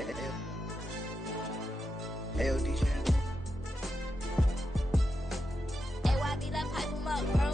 Hey, DJ. Hey, YB, that pipe him up, bro.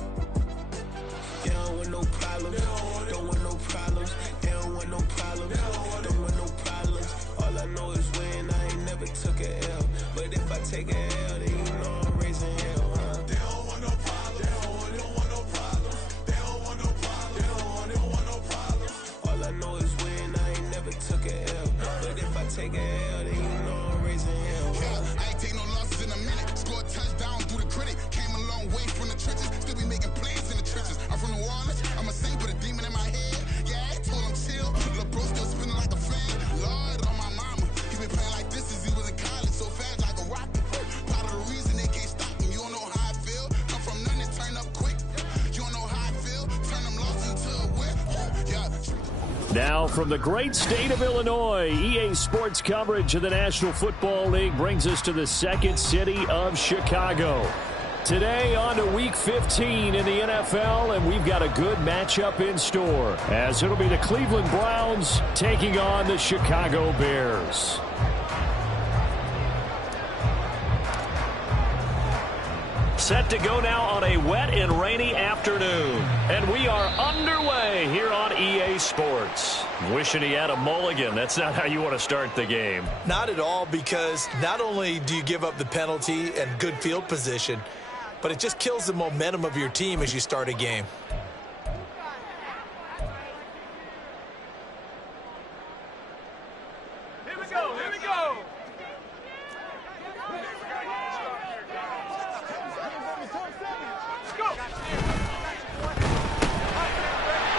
They don't want no problems. Don't want no problems. They don't want no problems. Don't want no problems. All I know is when I ain't never took a L. But if I take a L, then you know I'm raising hell, huh? They don't want no problems. They don't want no problems. They don't want no problems. They don't want no problems. All I know is when I ain't never took a L. But if I take a L, then you know I'm raising hell, huh? I ain't take no losses in a minute. Scored touchdown through the critic. Came a long way from the trenches. Still be making plays in the trenches. I'm from New Orleans. I'm a saint with a demon in my head. Yeah, I told him chill. Lil' bro still spinning like a fan. Lord on my mama. He been playing like this since he was in college. So fast like a rocket. Part of the reason they can't stop me. You don't know how I feel. Come from nothing and turn up quick. You don't know how I feel. Turn them losses into a whip. Yeah. Now from the great state of Illinois, EA Sports coverage of the National Football League brings us to the second city of Chicago. Today on to Week 15 in the NFL, and we've got a good matchup in store, as it'll be the Cleveland Browns taking on the Chicago Bears. Set to go now on a wet and rainy afternoon. And we are underway here on EA Sports. Wishing he had a mulligan. That's not how you want to start the game. Not at all, because not only do you give up the penalty and good field position, but it just kills the momentum of your team as you start a game. Here we go, here we go.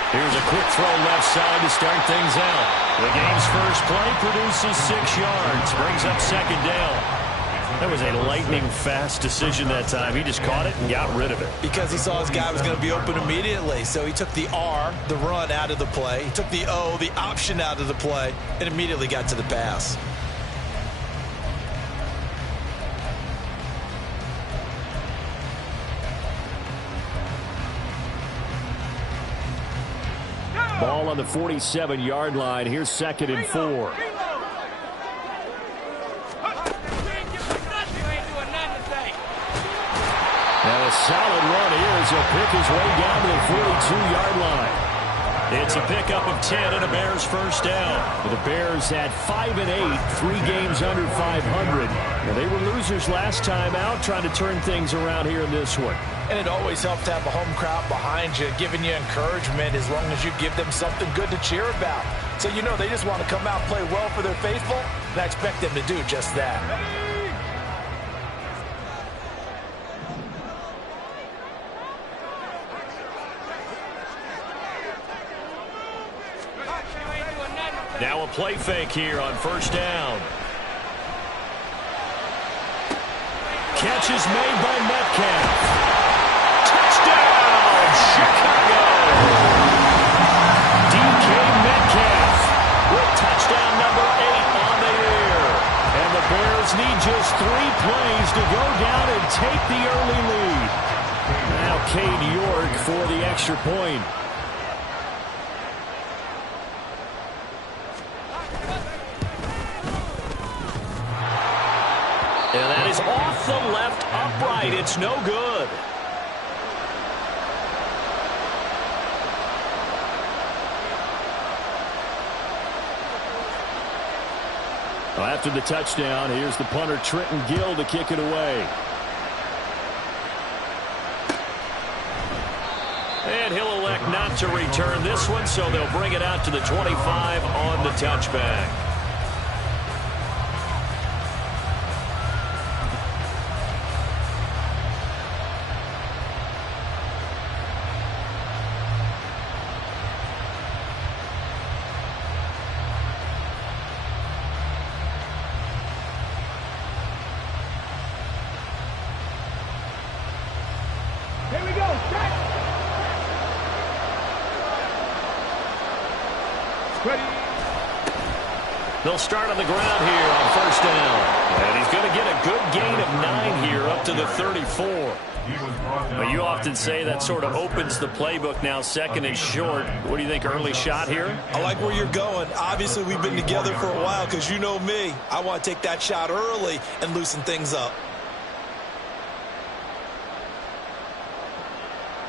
Here's a quick throw left side to start things out. The game's first play produces 6 yards, brings up second down. That was a lightning-fast decision that time. He just caught it and got rid of it. Because he saw his guy was going to be open immediately. So he took the R, the run, out of the play. He took the O, the option, out of the play, and immediately got to the pass. Ball on the 47-yard line. Here's 2nd and 4. And a solid run here as he'll pick his way down to the 42-yard line. It's a pickup of 10 and a Bears first down. The Bears had 5 and 8, 3 games under 500. Now, they were losers last time out, trying to turn things around here in this one. And it always helps to have a home crowd behind you, giving you encouragement as long as you give them something good to cheer about. So you know they just want to come out and play well for their faithful, and I expect them to do just that. Now a play fake here on first down. Catch is made by Metcalf. Touchdown, Chicago! DK Metcalf with touchdown number 8 on the year. And the Bears need just 3 plays to go down and take the early lead. Now Cade York for the extra point. And that is off the left upright. It's no good. Well, after the touchdown, here's the punter Trenton Gill to kick it away. And he'll elect not to return this one, so they'll bring it out to the 25 on the touchback. Here we go, set. Ready. They'll start on the ground here on first down. And he's going to get a a good gain of 9 here up to the 34. Well, you often say that sort of opens the playbook now, second and short. What do you think, early shot here? I like where you're going. Obviously, we've been together for a while because you know me. I want to take that shot early and loosen things up.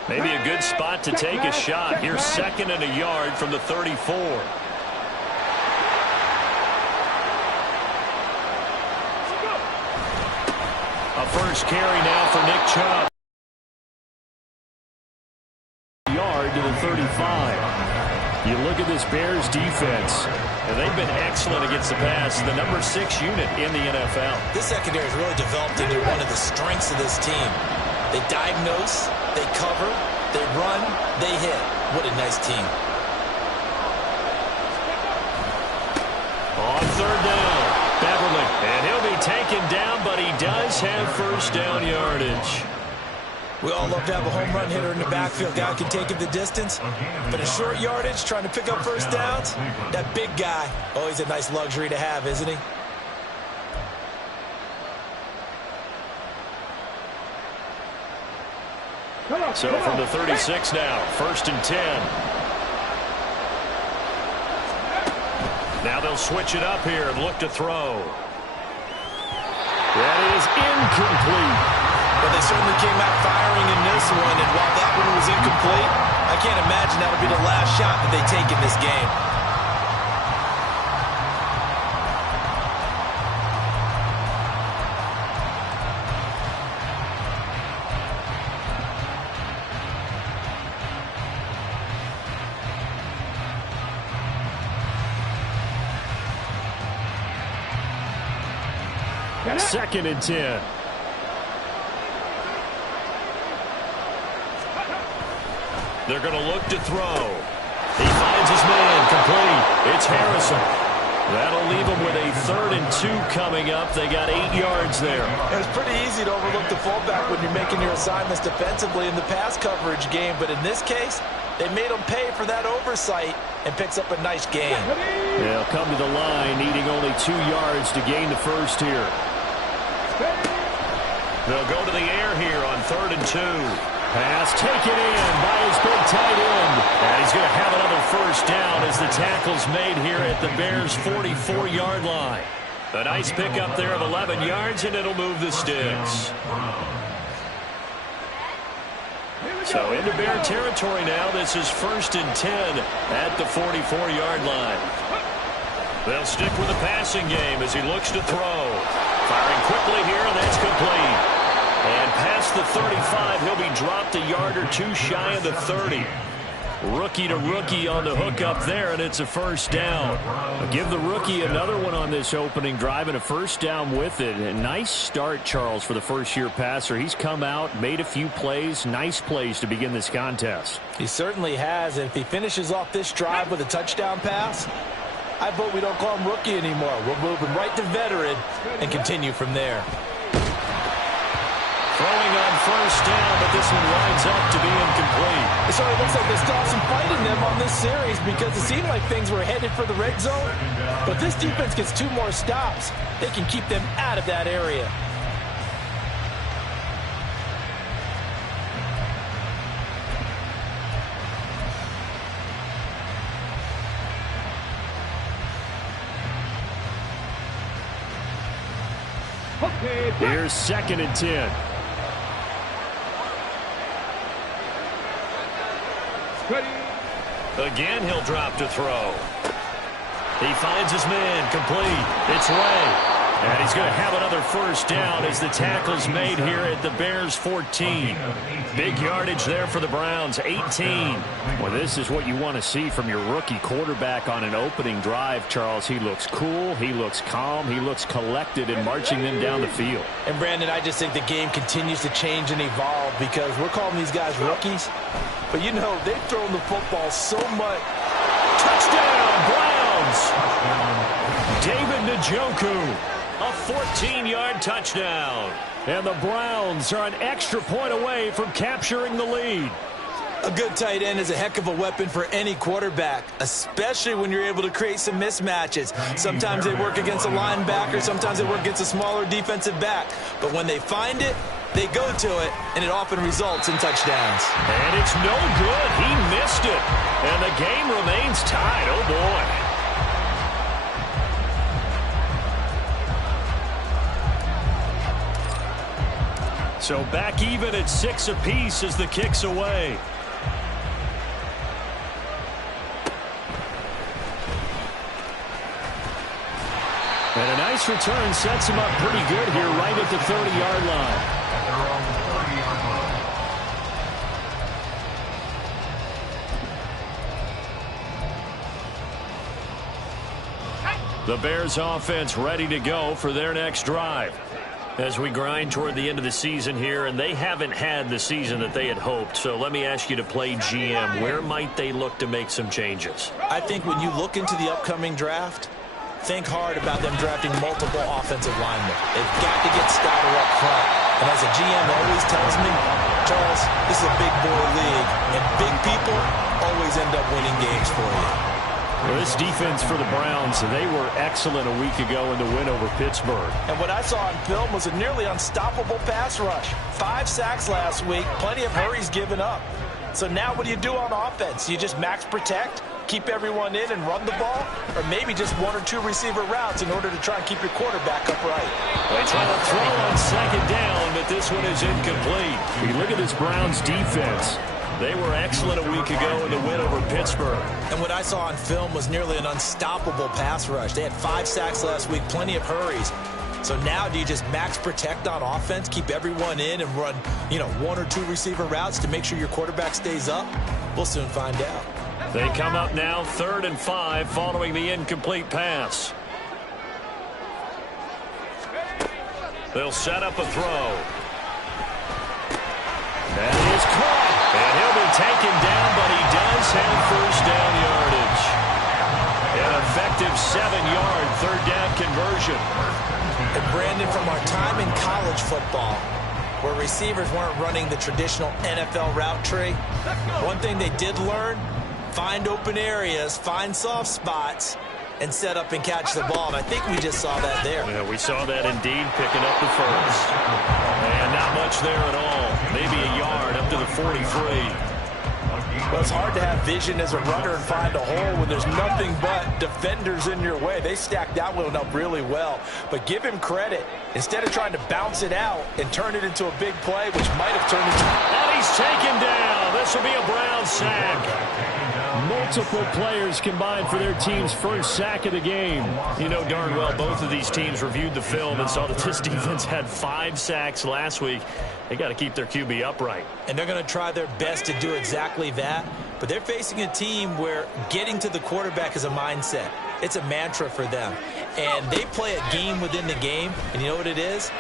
Maybe a good spot to take a shot. Here's second and a yard from the 34. A first carry now for Nick Chubb. Yard to the 35. You look at this Bears defense, and they've been excellent against the pass, the number 6 unit in the NFL. This secondary has really developed into one of the strengths of this team. They diagnose, they cover, they run, they hit. What a nice team. On third down, Beverly. And he'll be taken down, but he does have first down yardage. We all love to have a home run hitter in the backfield. Guy can take it the distance. But in short yardage, trying to pick up first downs, that big guy, always a nice luxury to have, isn't he? So from the 36 now, first and 10. Now they'll switch it up here and look to throw. That is incomplete. Well, they certainly came out firing in this one, and while that one was incomplete, I can't imagine that'll be the last shot that they take in this game. Second and 10. They're going to look to throw. He finds his man, complete. It's Harrison. That'll leave him with a 3rd and 2 coming up. They got 8 yards there. It's pretty easy to overlook the fullback when you're making your assignments defensively in the pass coverage game, but in this case, they made him pay for that oversight and picks up a nice gain. They'll come to the line, needing only 2 yards to gain the first here. They'll go to the air here on 3rd and 2. Pass taken in by his big tight end. And he's going to have another first down as the tackle's made here at the Bears' 44-yard line. A nice pickup there of 11 yards, and it'll move the sticks. So into Bear territory now. This is 1st and 10 at the 44-yard line. They'll stick with the passing game as he looks to throw. Firing quickly here, and that's complete. And past the 35, he'll be dropped a yard or 2 shy of the 30. Rookie to rookie on the hook up there, and it's a first down. I'll give the rookie another one on this opening drive and a first down with it. A nice start, Charles, for the first-year passer. He's come out, made a few plays, nice plays to begin this contest. He certainly has, and if he finishes off this drive with a touchdown pass, I vote we don't call him rookie anymore. We'll move him right to veteran and continue from there. Throwing on first down, but this one winds up to be incomplete. It sort of looks like there's still some fight in them on this series because it seemed like things were headed for the red zone. But this defense gets 2 more stops. They can keep them out of that area. Here's 2nd and 10. Again, he'll drop to throw. He finds his man, complete. It's Ray. And he's going to have another first down as the tackle's made here at the Bears' 14. Big yardage there for the Browns, 18. Well, this is what you want to see from your rookie quarterback on an opening drive, Charles. He looks cool, he looks calm, he looks collected in marching them down the field. And, Brandon, I just think the game continues to change and evolve because we're calling these guys rookies. But, you know, they've thrown the football so much. Touchdown, Browns! David Njoku. A 14-yard touchdown. And the Browns are an extra point away from capturing the lead. A good tight end is a heck of a weapon for any quarterback, especially when you're able to create some mismatches. Sometimes they work against a linebacker, sometimes they work against a smaller defensive back. But when they find it, they go to it, and it often results in touchdowns. And it's no good. He missed it. And the game remains tied. Oh, boy. So back even at 6 apiece as the kick's away. And a nice return sets him up pretty good here right at the 30-yard line. The Bears offense ready to go for their next drive. As we grind toward the end of the season here, and they haven't had the season that they had hoped. So let me ask you to play GM. Where might they look to make some changes? I think when you look into the upcoming draft, think hard about them drafting multiple offensive linemen. They've got to get stouter up front. And as a GM always tells me, Charles, this is a big boy league, and big people always end up winning games for you. Well, this defense for the Browns, they were excellent a week ago in the win over Pittsburgh. And what I saw on film was a nearly unstoppable pass rush. 5 sacks last week, plenty of hurries given up. So now what do you do on offense? You just max protect, keep everyone in and run the ball, or maybe just 1 or 2 receiver routes in order to try and keep your quarterback upright. They try to throw on second down, but this one is incomplete. You look at this Browns defense. They were excellent a week ago in the win over Pittsburgh. And what I saw on film was nearly an unstoppable pass rush. They had 5 sacks last week, plenty of hurries. So now do you just max protect on offense, keep everyone in and run, 1 or 2 receiver routes to make sure your quarterback stays up? We'll soon find out. They come up now 3rd and 5 following the incomplete pass. They'll set up a throw. That is caught. And he'll be taken down, but he does have first down yardage. An effective 7-yard third down conversion. And Brandon, from our time in college football, where receivers weren't running the traditional NFL route tree, one thing they did learn, find open areas, find soft spots, and set up and catch the ball. And I think we just saw that there. Yeah, we saw that indeed, picking up the first. And not much there at all. Maybe a yard up to the 43. Well, it's hard to have vision as a runner and find a hole when there's nothing but defenders in your way. They stacked that one up really well. But give him credit. Instead of trying to bounce it out and turn it into a big play, which might have turned into... And he's taken down. This will be a Brown sack. Multiple players combined for their team's first sack of the game. You know darn well both of these teams reviewed the film and saw that this defense had 5 sacks last week. They got to keep their QB upright. And they're going to try their best to do exactly that. But they're facing a team where getting to the quarterback is a mindset. It's a mantra for them. And they play a game within the game. And you know what it is?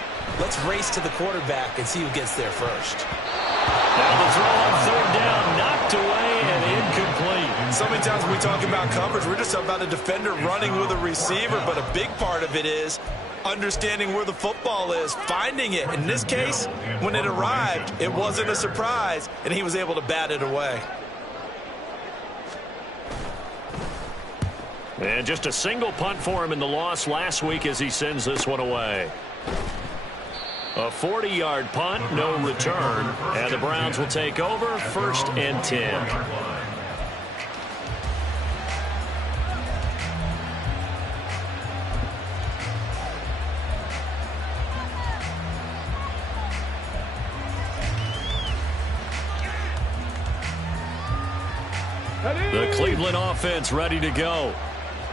Let's race to the quarterback and see who gets there first. Now the throw on 3rd down, knocked away and incomplete. So many times when we talk about coverage, we're just about a defender running with a receiver. But a big part of it is understanding where the football is, finding it. In this case, when it arrived, it wasn't a surprise, and he was able to bat it away. And just a single punt for him in the loss last week as he sends this one away. A 40-yard punt, no return, and the Browns will take over 1st and 10. The Cleveland offense ready to go.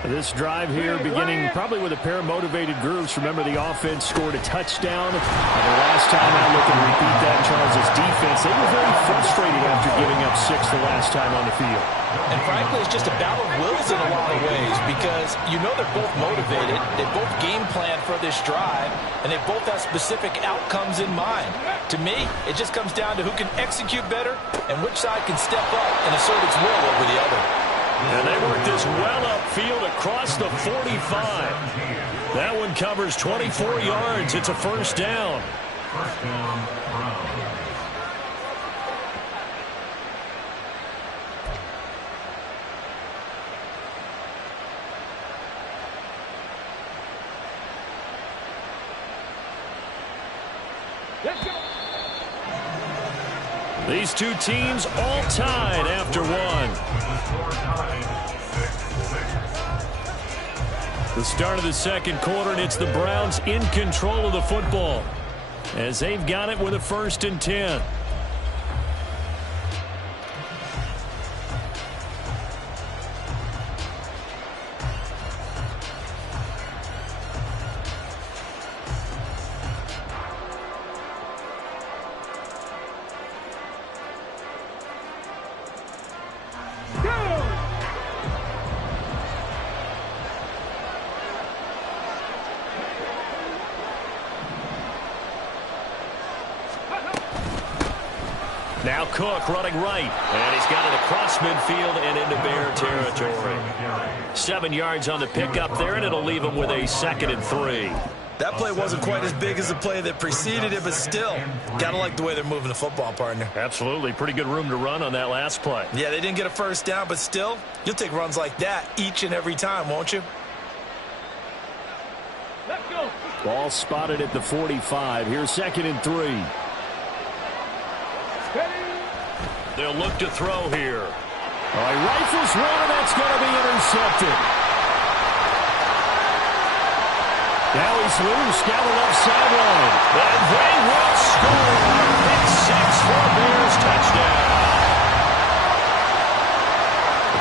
This drive here beginning probably with a pair of motivated groups. Remember, the offense scored a touchdown. And the last time I look and repeat that, Charles' defense, they were very frustrated after giving up 6 the last time on the field. And frankly, it's just a battle of wills in a lot of ways because you know they're both motivated. They both game plan for this drive, and they both have specific outcomes in mind. To me, it just comes down to who can execute better and which side can step up and assert its will over the other. And they work this well upfield across the 45. That one covers 24 yards. It's a first down. Let's go. These two teams all tied after one. The start of the second quarter, and it's the Browns in control of the football as they've got it with a 1st and 10. Now Cook running right, and he's got it across midfield and into Bear territory. 7 yards on the pickup there, and it'll leave him with a 2nd and 3. That play wasn't quite as big as the play that preceded it, but still, gotta like the way they're moving the football, partner. Absolutely. Pretty good room to run on that last play. Yeah, they didn't get a 1st down, but still, you'll take runs like that each and every time, won't you? Let's go. Ball spotted at the 45. Here's 2nd and 3. They'll look to throw here. He rifles one, and that's going to be intercepted. Now he's loose down the left sideline. And they will score. Pick 6 for Bears touchdown.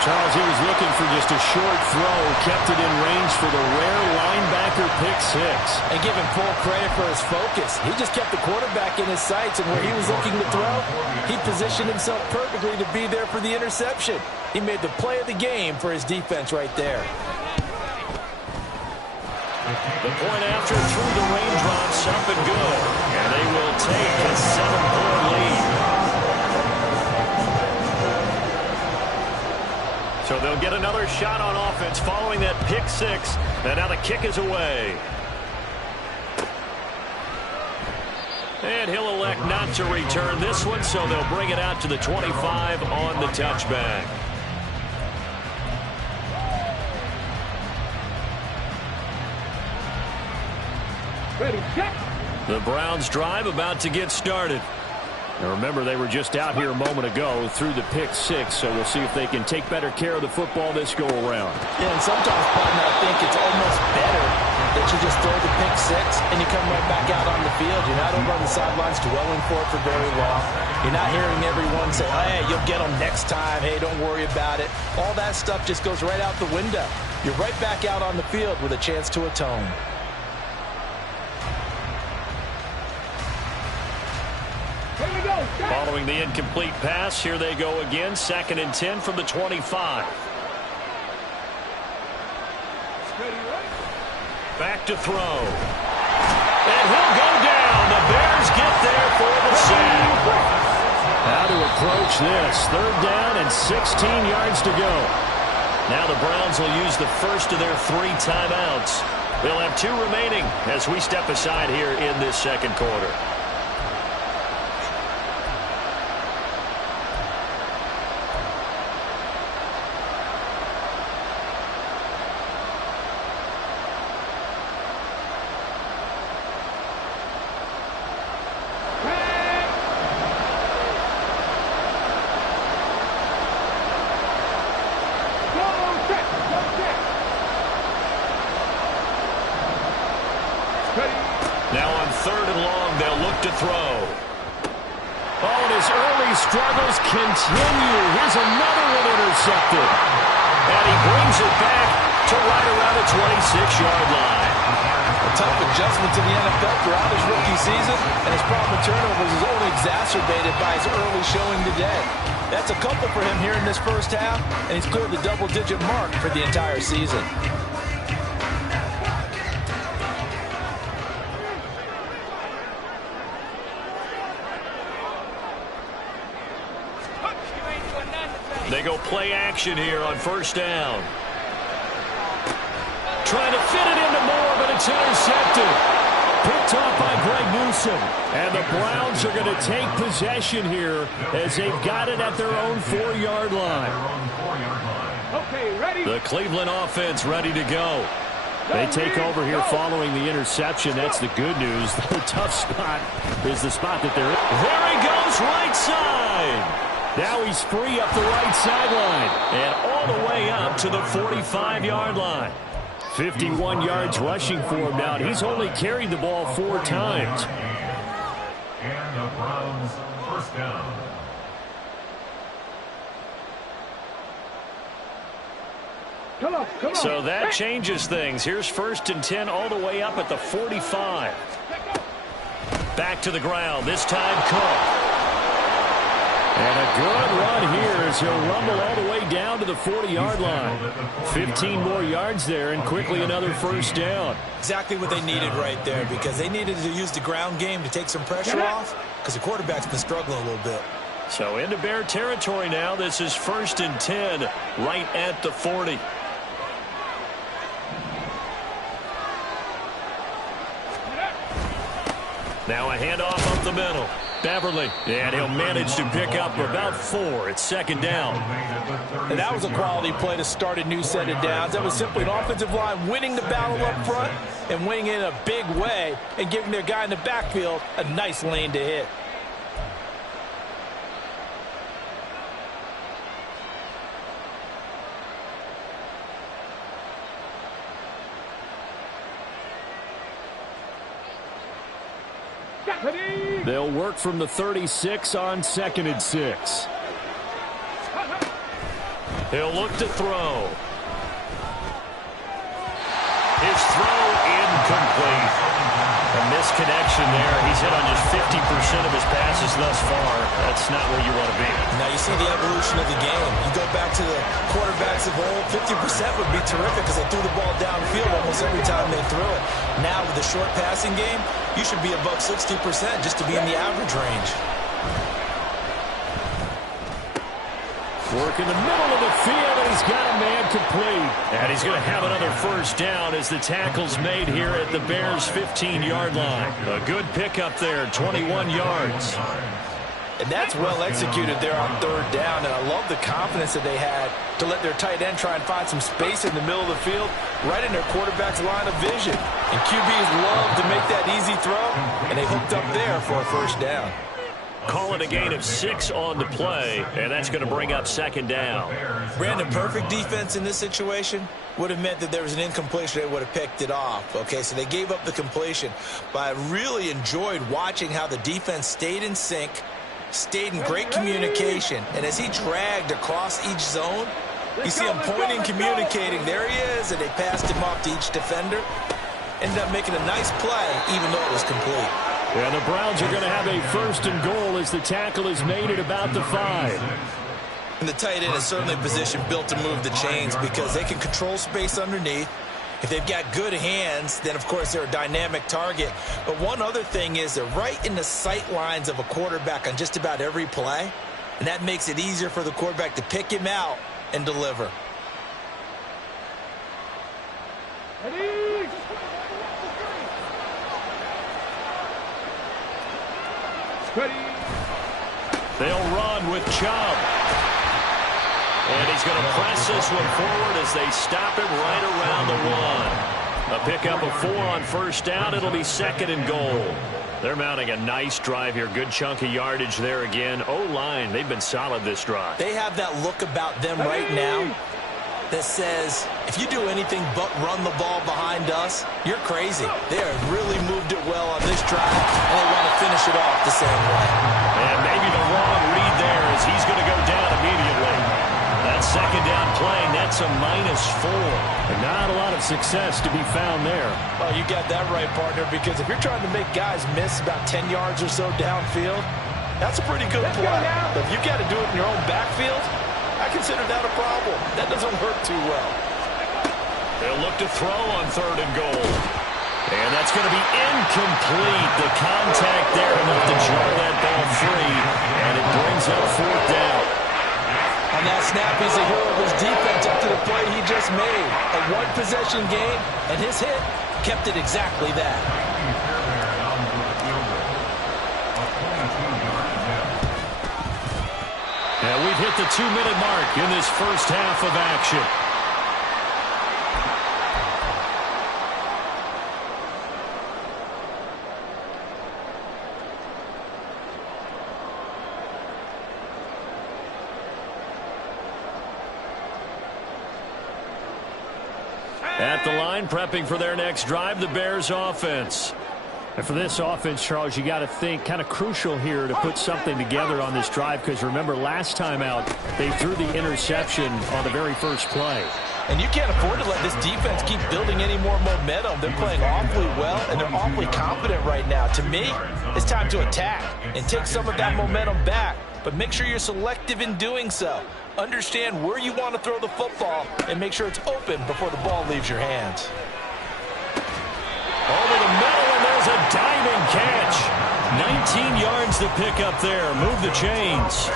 Charles, he was looking for just a short throw, kept it in range for the rare linebacker pick 6. And give him full credit for his focus. He just kept the quarterback in his sights, and where he was looking to throw, he positioned himself perfectly to be there for the interception. He made the play of the game for his defense right there. The point after through the raindrops, up and good. And they will take a 7-point lead. So they'll get another shot on offense following that pick 6. And now the kick is away. And he'll elect not to return this one, so they'll bring it out to the 25 on the touchback. Ready, check. The Browns drive about to get started. And remember, they were just out here a moment ago through the pick 6, so we'll see if they can take better care of the football this go-around. Yeah, and sometimes, partner, I think it's almost better that you just throw the pick 6 and you come right back out on the field. You're not over on the sidelines dwelling for it for very long. You're not hearing everyone say, oh, hey, you'll get them next time. Hey, don't worry about it. All that stuff just goes right out the window. You're right back out on the field with a chance to atone. Following the incomplete pass, here they go again. 2nd and 10 from the 25. Back to throw. And he'll go down. The Bears get there for the sack. How to approach this. 3rd down and 16 yards to go. Now the Browns will use the first of their 3 timeouts. They'll have 2 remaining as we step aside here in this second quarter. Now on 3rd and long, they'll look to throw. Oh, and his early struggles continue. Here's another one intercepted. And he brings it back to right around the 26-yard line. A tough adjustment to the NFL throughout his rookie season, and his problem with turnovers is only exacerbated by his early showing today. That's a couple for him here in this first half, and he's cleared the double-digit mark for the entire season. They go play action here on 1st down. Trying to fit it into Moore, but it's intercepted. Picked off by Greg Newsome. And the Browns are going to take possession here as they've got it at their own 4-yard line. Okay, ready. The Cleveland offense ready to go. They take over here following the interception. That's the good news. The tough spot is the spot that they're in. There he goes, right side. Now he's free up the right sideline and all the way up to the 45-yard line. 51 yards rushing for him now. He's only carried the ball 4 times. And the Browns first down. Come on. So that changes things. Here's 1st and 10 all the way up at the 45. Back to the ground. This time Cook. And a good run here as he'll rumble all the way down to the 40-yard line. 15 more yards there and quickly another first down. Exactly what they needed right there, because they needed to use the ground game to take some pressure off, because the quarterback's been struggling a little bit. So into Bear territory now. This is 1st and 10 right at the 40. Now a handoff up the middle. Beverly, and he'll manage to pick up about 4. It's 2nd down. And that was a quality play to start a new set of downs. That was simply an offensive line winning the battle up front and winning it in a big way and giving their guy in the backfield a nice lane to hit. They'll work from the 36 on 2nd and 6. He'll look to throw. His throw incomplete. A misconnection there. He's hit on just 50% of his passes thus far. That's not where you want to be. Now you see the evolution of the game. You go back to the quarterbacks of old, 50% would be terrific because they threw the ball downfield almost every time they threw it. Now with the short passing game, you should be above 60% just to be in the average range. Work in the middle of the field, and he's got a man complete. And he's going to have another first down as the tackle's made here at the Bears' 15-yard line. A good pickup there, 21 yards. And that's well executed there on 3rd down, and I love the confidence that they had to let their tight end try and find some space in the middle of the field, right in their quarterback's line of vision. And QBs love to make that easy throw, and they hooked up there for a first down. Call it a gain of 6 on the play, and that's going to bring up 2nd down. Brandon, perfect defense in this situation would have meant that there was an incompletion. They would have picked it off. Okay, so they gave up the completion. But I really enjoyed watching how the defense stayed in sync, stayed in great communication. And as he dragged across each zone, you see him pointing, communicating. There he is, and they passed him off to each defender. Ended up making a nice play, even though it was complete. And the Browns are going to have a 1st and goal as the tackle is made at about the 5. And the tight end is certainly a position built to move the chains because they can control space underneath. If they've got good hands, then, of course, they're a dynamic target. But one other thing is they're right in the sight lines of a quarterback on just about every play, and that makes it easier for the quarterback to pick him out and deliver. They'll run with Chubb. And he's going to press this one forward as they stop him right around the 1. A pickup of 4 on 1st down. It'll be 2nd and goal. They're mounting a nice drive here. Good chunk of yardage there again. O-line, they've been solid this drive. They have that look about them right now that says, if you do anything but run the ball behind us, you're crazy. They have really moved it well on this drive, and they want to finish it off the same way. And maybe the wrong read there as he's going to go down immediately. That 2nd down play, that's a -4. And not a lot of success to be found there. Well, you got that right, partner, because if you're trying to make guys miss about 10 yards or so downfield, that's a pretty good play. But if you got to do it in your own backfield, I consider that a problem. That doesn't work too well. They'll look to throw on 3rd and goal. And that's going to be incomplete. The contact there enough to jar that ball free. And it brings up 4th down. On that snap, he's a hero of his defense up to the play he just made. A one-possession game, and his hit kept it exactly that. And we've hit the 2-minute mark in this first half of action. At the line, prepping for their next drive, the Bears offense. And for this offense, Charles, you got to think kind of crucial here to put something together on this drive, because remember last time out they threw the interception on the very first play. And you can't afford to let this defense keep building any more momentum. They're playing awfully well, and they're awfully confident right now. To me, it's time to attack and take some of that momentum back, but make sure you're selective in doing so. Understand where you want to throw the football and make sure it's open before the ball leaves your hands. Over the middle, and there's a diving catch. 19 yards to pick up there. Move the chains.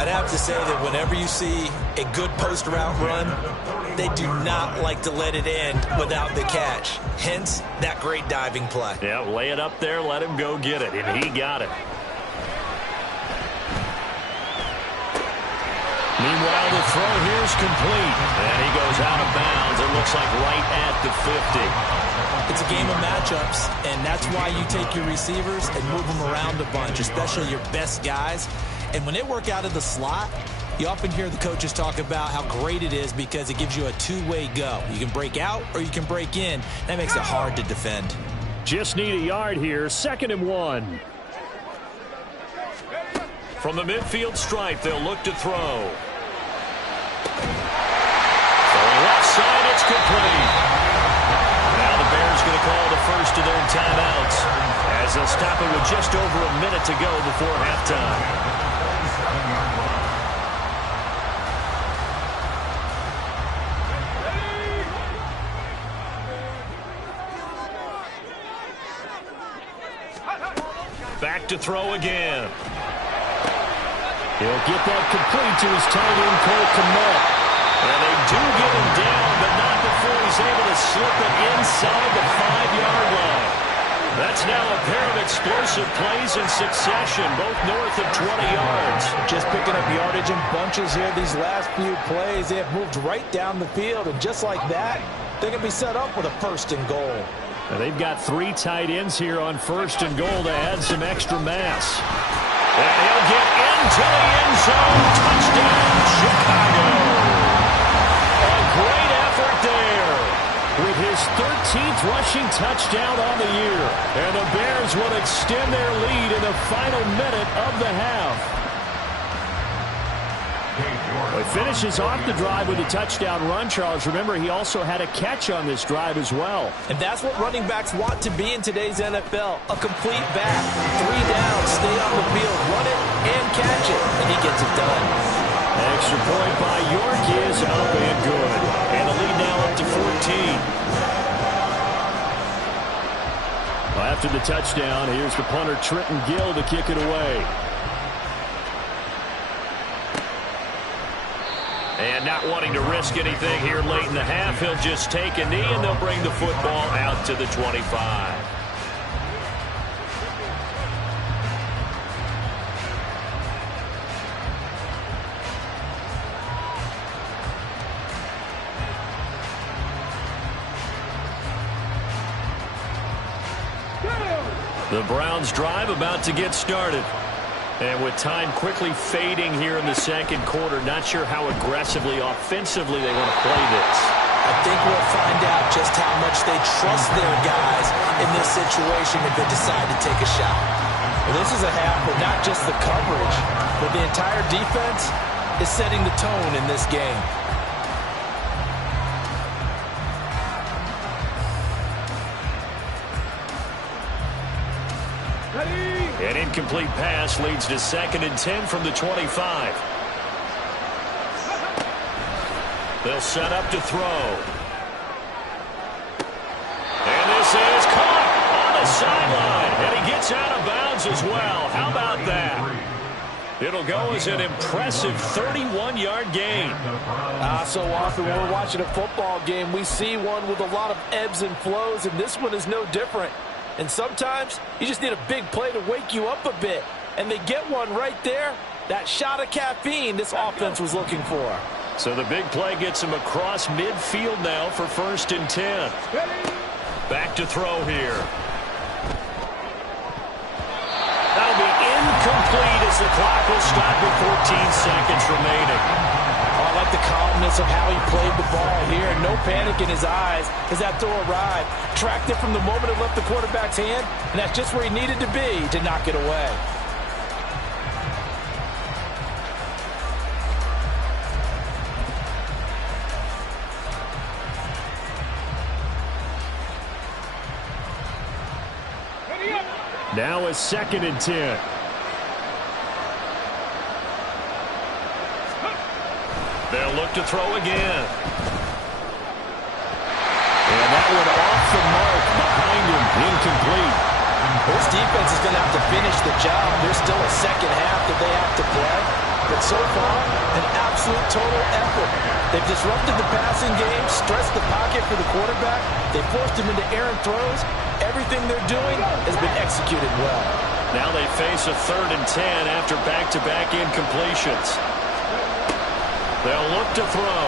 I'd have to say that whenever you see a good post route run, they do not like to let it end without the catch. Hence, that great diving play. Yeah, lay it up there, let him go get it, and he got it. Meanwhile, the throw here is complete, and he goes out of bounds. It looks like right at the 50. It's a game of matchups, and that's why you take your receivers and move them around a bunch, especially your best guys. And when they work out of the slot, you often hear the coaches talk about how great it is because it gives you a two-way go. You can break out or you can break in. That makes it hard to defend. Just need a yard here, 2nd and 1. From the midfield stripe, they'll look to throw. Throwing left side, it's complete. Now the Bears going to call the first of their timeouts as they'll stop it with just over a minute to go before halftime. Back to throw again. He'll get that complete to his tight end, Cole Kmet. And they do get him down, but not before he's able to slip it inside the 5-yard line. That's now a pair of explosive plays in succession, both north of 20 yards. Just picking up yardage in bunches here these last few plays. They have moved right down the field, and just like that, they're going to be set up with a 1st and goal. Now they've got 3 tight ends here on 1st and goal to add some extra mass. And he'll get into the end zone. Touchdown, Chicago. A great effort there with his 13th rushing touchdown on the year. And the Bears will extend their lead in the final minute of the half. He finishes off the drive with a touchdown run, Charles. Remember, he also had a catch on this drive as well. And that's what running backs want to be in today's NFL. A complete back. 3 down, stay on the field, run it, and catch it. And he gets it done. Extra point by York is up and good. And the lead now up to 14. Well, after the touchdown, here's the punter, Trenton Gill, to kick it away. And not wanting to risk anything here late in the half, he'll just take a knee, and they'll bring the football out to the 25. The Browns drive about to get started. And with time quickly fading here in the 2nd quarter, not sure how aggressively, offensively they want to play this. I think we'll find out just how much they trust their guys in this situation if they decide to take a shot. Well, this is a half where not just the coverage, but the entire defense is setting the tone in this game. An incomplete pass leads to 2nd and 10 from the 25. They'll set up to throw. And this is caught on the sideline. And he gets out of bounds as well. How about that? It'll go as an impressive 31-yard gain. So often when we're watching a football game, we see one with a lot of ebbs and flows, and this one is no different. And sometimes you just need a big play to wake you up a bit. And they get one right there. That shot of caffeine this offense was looking for. So the big play gets him across midfield now for 1st and 10. Back to throw here. That'll be incomplete as the clock will stop with 14 seconds remaining. Oh, like the calmness of how he played the ball here. No panic in his eyes as that throw arrived. Tracked it from the moment it left the quarterback's hand, and that's just where he needed to be to knock it away. Now a 2nd and 10. They'll look to throw again. And that one off the mark behind him, incomplete. This defense is going to have to finish the job. There's still a second half that they have to play. But so far, an absolute total effort. They've disrupted the passing game, stressed the pocket for the quarterback. They forced him into errant throws. Everything they're doing has been executed well. Now they face a 3rd and 10 after back-to-back incompletions. They'll look to throw.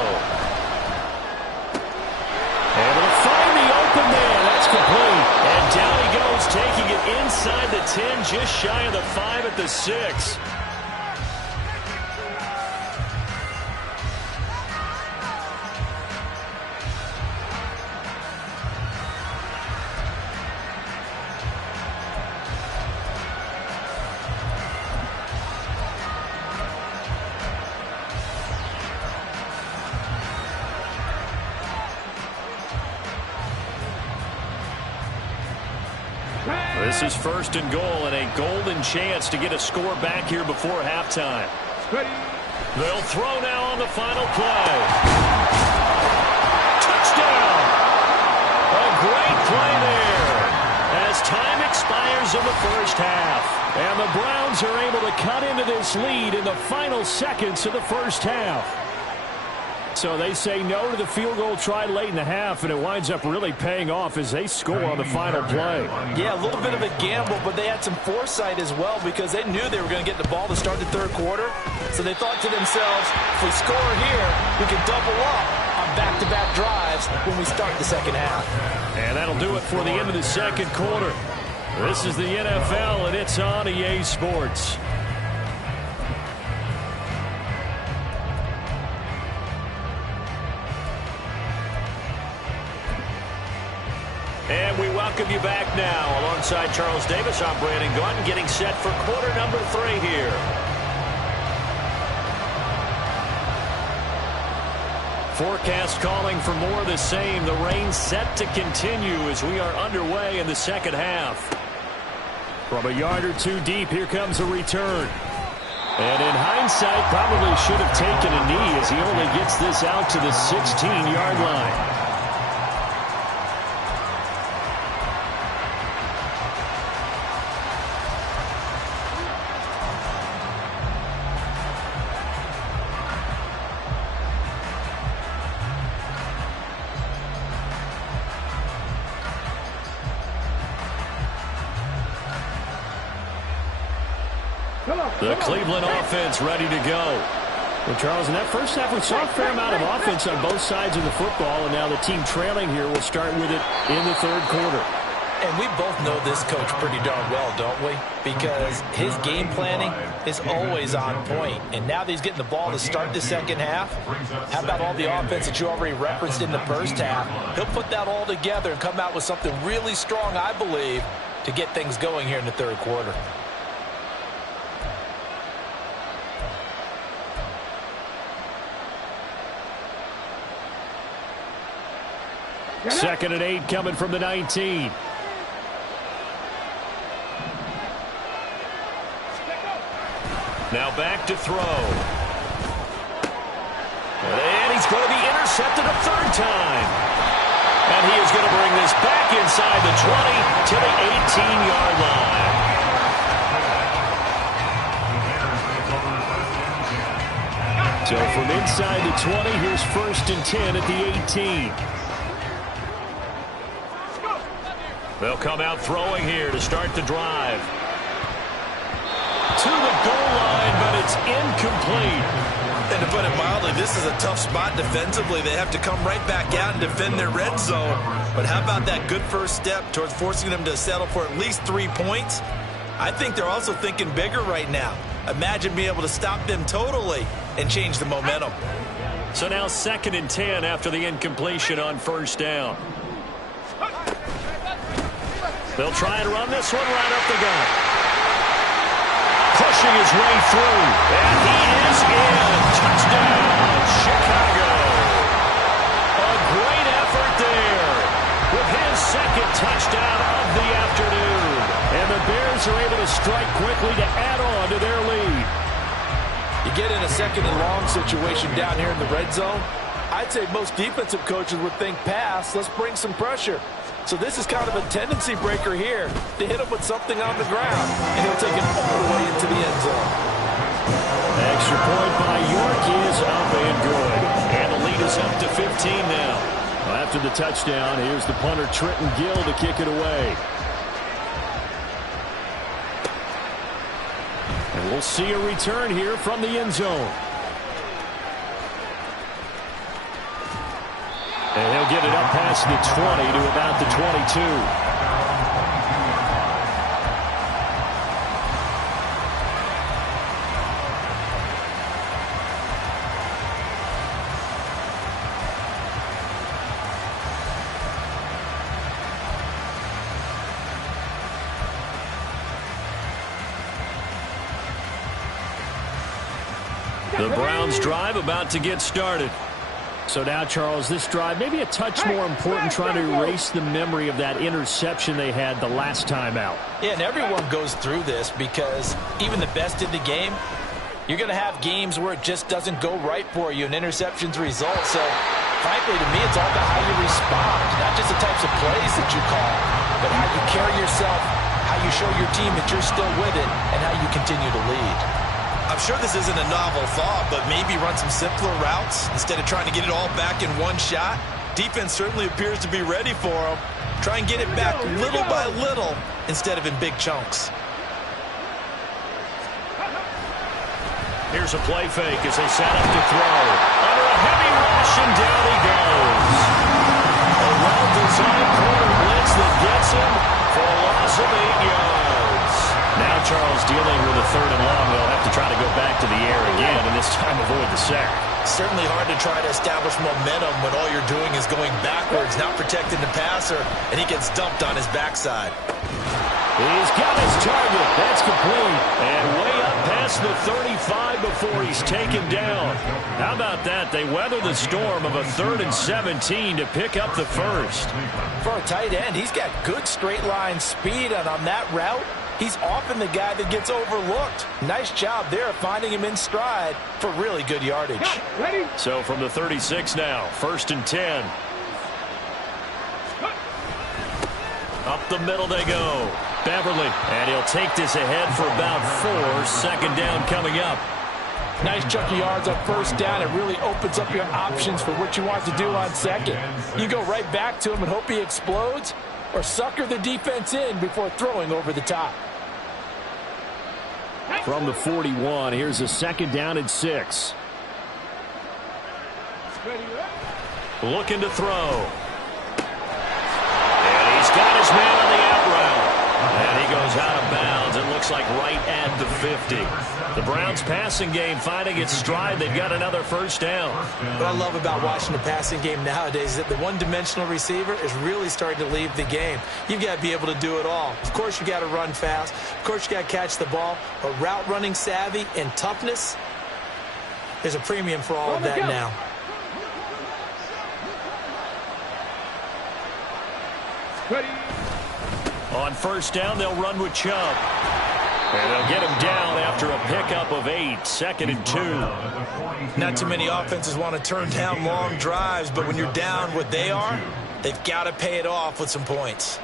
Able to find the open man. That's complete. And down he goes, taking it inside the 10, just shy of the 5 at the 6. This is 1st and goal and a golden chance to get a score back here before halftime. They'll throw now on the final play. Touchdown! A great play there as time expires in the first half. And the Browns are able to cut into this lead in the final seconds of the first half. So they say no to the field goal try late in the half, and it winds up really paying off as they score on the final play. Yeah, a little bit of a gamble, but they had some foresight as well because they knew they were going to get the ball to start the 3rd quarter. So they thought to themselves, if we score here, we can double up on back-to-back drives when we start the second half. And that'll do it for the end of the 2nd quarter. This is the NFL, and it's on EA Sports. And we welcome you back now. Alongside Charles Davis, I'm Brandon Gaudin, getting set for quarter number 3 here. Forecast calling for more of the same. The rain set to continue as we are underway in the second half. From a yard or two deep, here comes a return. And in hindsight, probably should have taken a knee as he only gets this out to the 16-yard line. The Cleveland offense ready to go. Well, Charles, in that first half, we saw a fair amount of offense on both sides of the football, and now the team trailing here will start with it in the 3rd quarter. And we both know this coach pretty darn well, don't we? Because his game planning is always on point. And now that he's getting the ball to start the second half, how about all the offense that you already referenced in the first half? He'll put that all together and come out with something really strong, I believe, to get things going here in the 3rd quarter. 2nd and 8 coming from the 19. Now back to throw. And he's going to be intercepted a 3rd time. And he is going to bring this back inside the 20 to the 18-yard line. So from inside the 20, here's 1st and 10 at the 18. They'll come out throwing here to start the drive. To the goal line, but it's incomplete. And to put it mildly, this is a tough spot defensively. They have to come right back out and defend their red zone. But how about that good first step towards forcing them to settle for at least 3 points? I think they're also thinking bigger right now. Imagine being able to stop them totally and change the momentum. So now 2nd and 10 after the incompletion on first down. They'll try and run this one right up the gut. Pushing his way through. And he is in. Touchdown, Chicago. A great effort there with his 2nd touchdown of the afternoon. And the Bears are able to strike quickly to add on to their lead. You get in a 2nd and long situation down here in the red zone. I'd say most defensive coaches would think pass. Let's bring some pressure. So this is kind of a tendency breaker here to hit him with something on the ground. And he'll take it all the way into the end zone. Extra point by York is up and good. And the lead is up to 15 now. After the touchdown, here's the punter Trenton Gill to kick it away. And we'll see a return here from the end zone. And he'll get it up past the 20 to about the 22. The Browns drive about to get started. So now, Charles, this drive maybe a touch more important, trying to erase the memory of that interception they had the last time out. Yeah, and everyone goes through this because even the best in the game, you're going to have games where it just doesn't go right for you and interceptions result. So, frankly, to me, it's all about how you respond, not just the types of plays that you call, but how you carry yourself, how you show your team that you're still with it, and how you continue to lead. I'm sure this isn't a novel thought, but maybe run some simpler routes instead of trying to get it all back in one shot. Defense certainly appears to be ready for them. Try and get it back little by little instead of in big chunks. Here's a play fake as they set up to throw. Under a heavy rush, and down he goes. A well-designed corner blitz that gets him for a loss of 8 yards. Now Charles dealing with a 3rd and long. They'll have to try to go back to the air again, and this time avoid the sack. Certainly hard to try to establish momentum when all you're doing is going backwards, not protecting the passer, and he gets dumped on his backside. He's got his target. That's complete. And way up past the 35 before he's taken down. How about that? They weather the storm of a 3rd and 17 to pick up the first. For a tight end, he's got good straight line speed, and on that route, he's often the guy that gets overlooked. Nice job there of finding him in stride for really good yardage. So from the 36 now, 1st and 10. Up the middle they go. Beverly, and he'll take this ahead for about 4. 2nd down coming up. Nice chunk of yards on 1st down. It really opens up your options for what you want to do on 2nd. You go right back to him and hope he explodes, or sucker the defense in before throwing over the top. From the 41, here's a 2nd down and 6. Looking to throw. And he's got his man on the out route. And he goes out of bounds. It looks like right at the 50. The Browns passing game finding its stride. They've got another 1st down. What I love about watching the passing game nowadays is that the one-dimensional receiver is really starting to leave the game. You've got to be able to do it all. Of course, you got to run fast. Of course, you got to catch the ball. But route running savvy and toughness, there's a premium for all of that now. On 1st down, they'll run with Chubb. And they'll get him down after a pickup of 8. 2nd and 2. Not too many offenses want to turn down long drives, but when you're down what they are, they've got to pay it off with some points.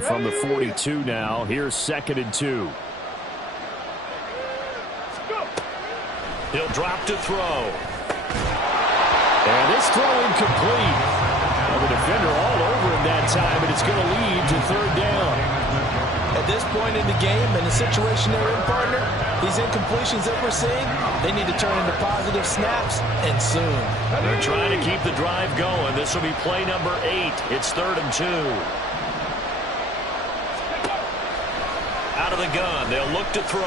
From the 42 now, here's 2nd and 2. He'll drop to throw. And this throw incomplete. Well, the defender all over him that time, and it's going to lead to third down. At this point in the game, in the situation they're in, partner, these incompletions that we're seeing, they need to turn into positive snaps, and soon. They're trying to keep the drive going. This will be play number 8. It's 3rd and 2. Out of the gun, they'll look to throw.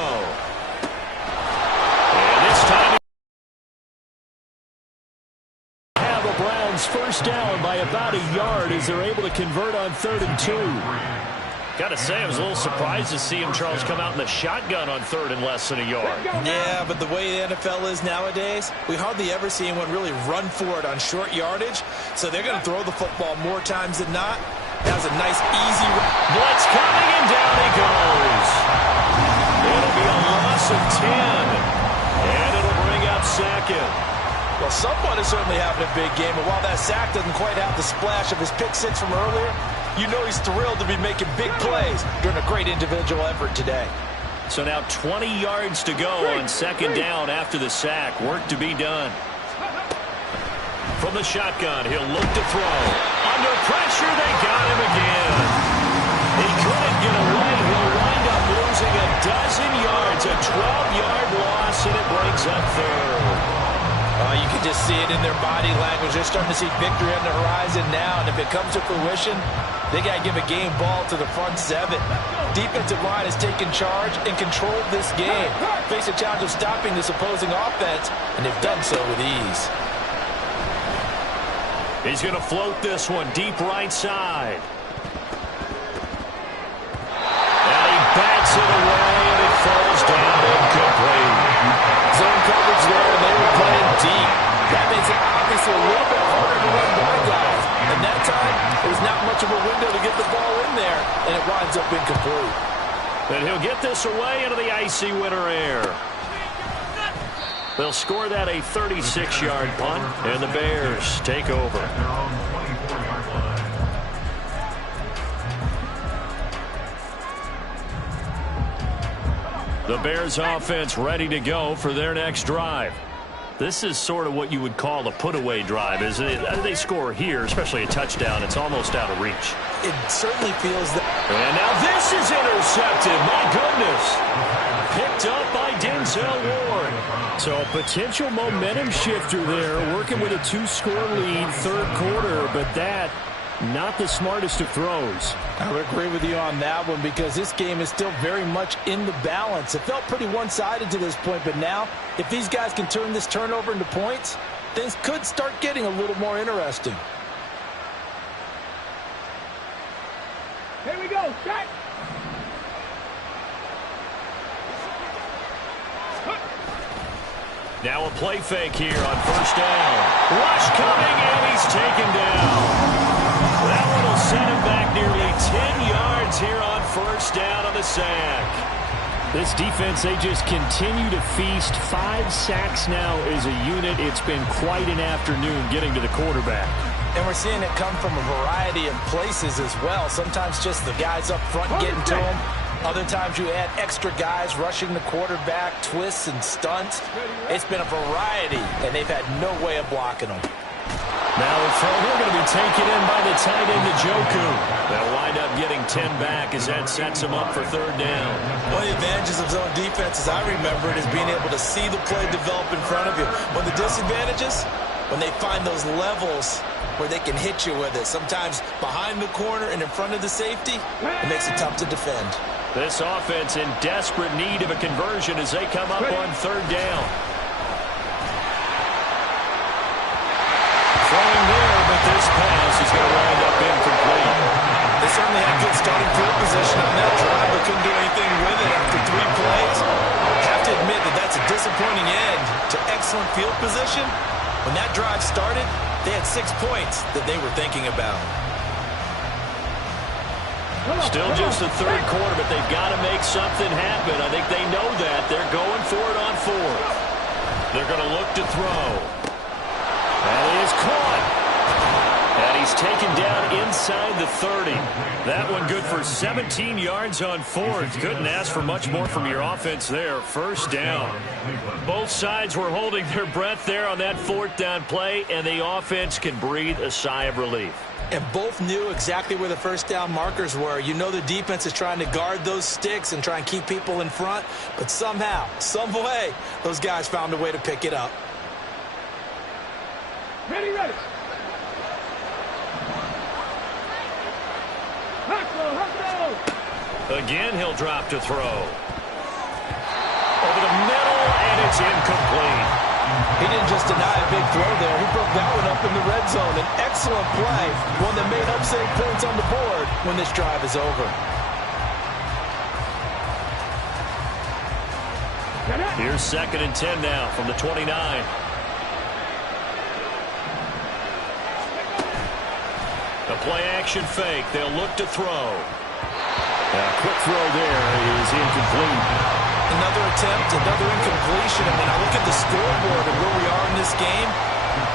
And this time, have the Browns first down by about a yard as they're able to convert on 3rd and 2. Got to say, I was a little surprised to see him, Charles, come out in the shotgun on 3rd and less than a yard. Yeah, but the way the NFL is nowadays, we hardly ever see anyone really run for it on short yardage. So they're going to throw the football more times than not. That was a nice, easy blitz coming, and down he goes. It'll be a loss of 10. And it'll bring up 2nd. Well, someone is certainly having a big game. And while that sack doesn't quite have the splash of his pick six from earlier, you know he's thrilled to be making big plays during a great individual effort today. So now 20 yards to go on 2nd down after the sack. Work to be done. From the shotgun, he'll look to throw. Under pressure, they got him again. He couldn't get away. He'll wind up losing a dozen yards. A 12-yard loss, and it brings up 3rd. You can just see it in their body language. They're starting to see victory on the horizon now, and if it comes to fruition, they got to give a game ball to the front 7. Defensive line has taken charge and controlled this game. Face a challenge of stopping this opposing offense, and they've done so with ease. He's going to float this one deep right side. And he bats it away, and it falls down incomplete. Zone coverage there, and they were playing deep. That makes it obviously a little bit harder to run by guys. And that time, there was not much of a window to get the ball in there, and it winds up incomplete. And he'll get this away into the icy winter air. They'll score that a 36-yard punt, and the Bears take over. The Bears offense ready to go for their next drive. This is sort of what you would call a put-away drive, isn't it? They score here, especially a touchdown. It's almost out of reach. It certainly feels that. And now this is intercepted. My goodness. Picked up by Denzel Ward. So a potential momentum shifter there, working with a 2-score lead, 3rd quarter, but that not the smartest of throws. I would agree with you on that one because this game is still very much in the balance. It felt pretty one-sided to this point, but now if these guys can turn this turnover into points, things could start getting a little more interesting. Here we go, set. Now a play fake here on 1st down. Rush coming, and he's taken down. That one will send him back nearly 10 yards here on 1st down on the sack. This defense, they just continue to feast. 5 sacks now as a unit. It's been quite an afternoon getting to the quarterback. And we're seeing it come from a variety of places as well. Sometimes just the guys up front getting to him. Other times you add extra guys rushing the quarterback, twists and stunts. It's been a variety, and they've had no way of blocking them. Now the throw here going to be taken in by the tight end, Njoku. They'll wind up getting 10 back as that sets them up for 3rd down. One of the advantages of zone defense, as I remember it, is being able to see the play develop in front of you. One of the disadvantages, when they find those levels where they can hit you with it, sometimes behind the corner and in front of the safety, it makes it tough to defend. This offense in desperate need of a conversion as they come up on 3rd down. Throwing there, but this pass is going to wind up incomplete. They certainly had good starting field position on that drive, but couldn't do anything with it after 3 plays. I have to admit that that's a disappointing end to excellent field position. When that drive started, they had 6 points that they were thinking about. Still just the 3rd quarter, but they've got to make something happen. I think they know that. They're going for it on 4th. They're going to look to throw. And he is caught. And he he's taken down inside the 30. That one good for 17 yards on fourth. Couldn't ask for much more from your offense there. First down. Both sides were holding their breath there on that fourth down play, and the offense can breathe a sigh of relief. And both knew exactly where the first down markers were. You know the defense is trying to guard those sticks and try and keep people in front, but somehow, some way, those guys found a way to pick it up. Ready, ready. Again, he'll drop to throw. Over the middle, and it's incomplete. He didn't just deny a big throw there. He broke that one up in the red zone. An excellent play, one that made upsetting points on the board when this drive is over. Here's 2nd and 10 now from the 29. A play-action fake. They'll look to throw. A quick throw there is incomplete. Another attempt, another incompletion. And when I look at the scoreboard and where we are in this game,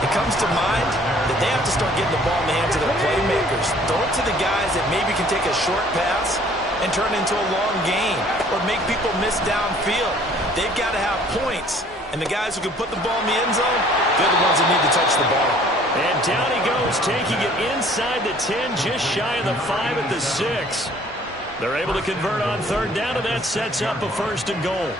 it comes to mind that they have to start getting the ball in the hands of their playmakers. Throw it to the guys that maybe can take a short pass and turn it into a long gain or make people miss downfield. They've got to have points. And the guys who can put the ball in the end zone, they're the ones that need to touch the ball. And down he goes, taking it inside the 10, just shy of the 5 at the 6. They're able to convert on third down, and that sets up a 1st and goal.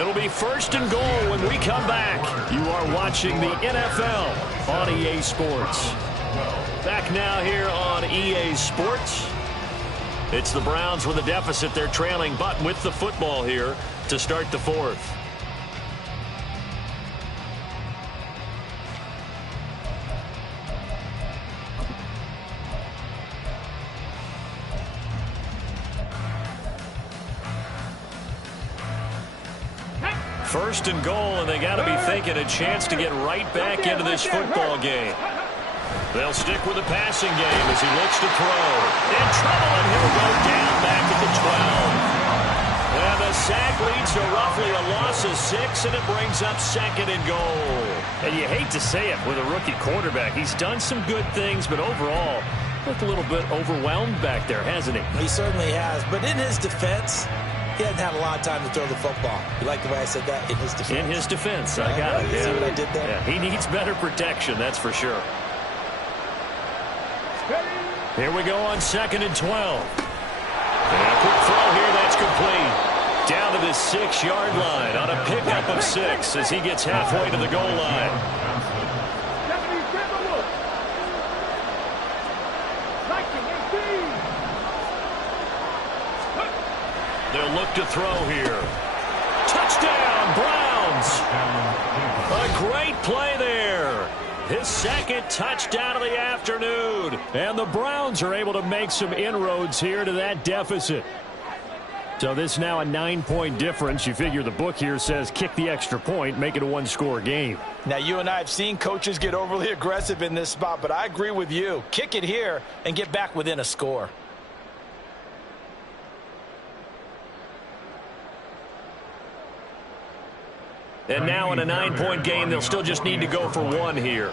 It'll be 1st and goal when we come back. You are watching the NFL on EA Sports. Back now here on EA Sports. It's the Browns with a deficit. They're trailing, but with the football here to start the 4th. First and goal, and they got to be thinking a chance to get right back into this football game. They'll stick with the passing game as he looks to throw. In trouble, and he'll go down back at the 12. And the sack leads to roughly a loss of 6, and it brings up 2nd and goal. And you hate to say it with a rookie quarterback. He's done some good things, but overall, looked a little bit overwhelmed back there, hasn't he? He certainly has, but in his defense, he hadn't had a lot of time to throw the football. You like the way I said that? In his defense. In his defense. I got it. You see what I did there? Yeah, he needs better protection, that's for sure. Here we go on 2nd and 12. And a quick throw here, that's complete. Down to the 6-yard line on a pickup of 6 as he gets halfway to the goal line. They'll look to throw here. Touchdown, Browns! A great play there. His 2nd touchdown of the afternoon. And the Browns are able to make some inroads here to that deficit. So this now a 9-point difference. You figure the book here says kick the extra point, make it a 1-score game. Now, you and I have seen coaches get overly aggressive in this spot, but I agree with you. Kick it here and get back within a score. And now in a 9-point game, they'll still just need to go for 1 here.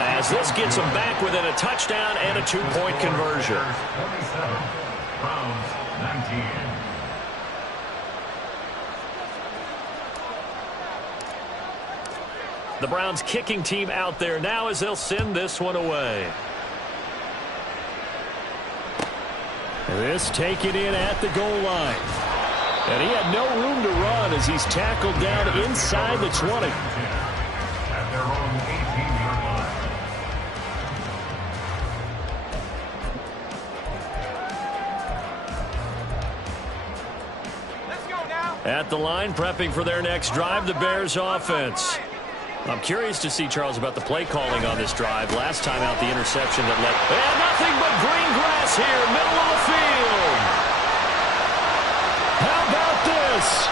As this gets them back within a touchdown and a 2-point conversion. 27, Browns 19. The Browns kicking team out there now as they'll send this one away. This taken in at the goal line. And he had no room to run as he's tackled down inside the 20. At their own 18-yard line. Let's go now. At the line, prepping for their next drive, the Bears offense. I'm curious to see, Charles, about the play calling on this drive. Last time out, the interception that led. And nothing but green grass here, middle of the field. How about this?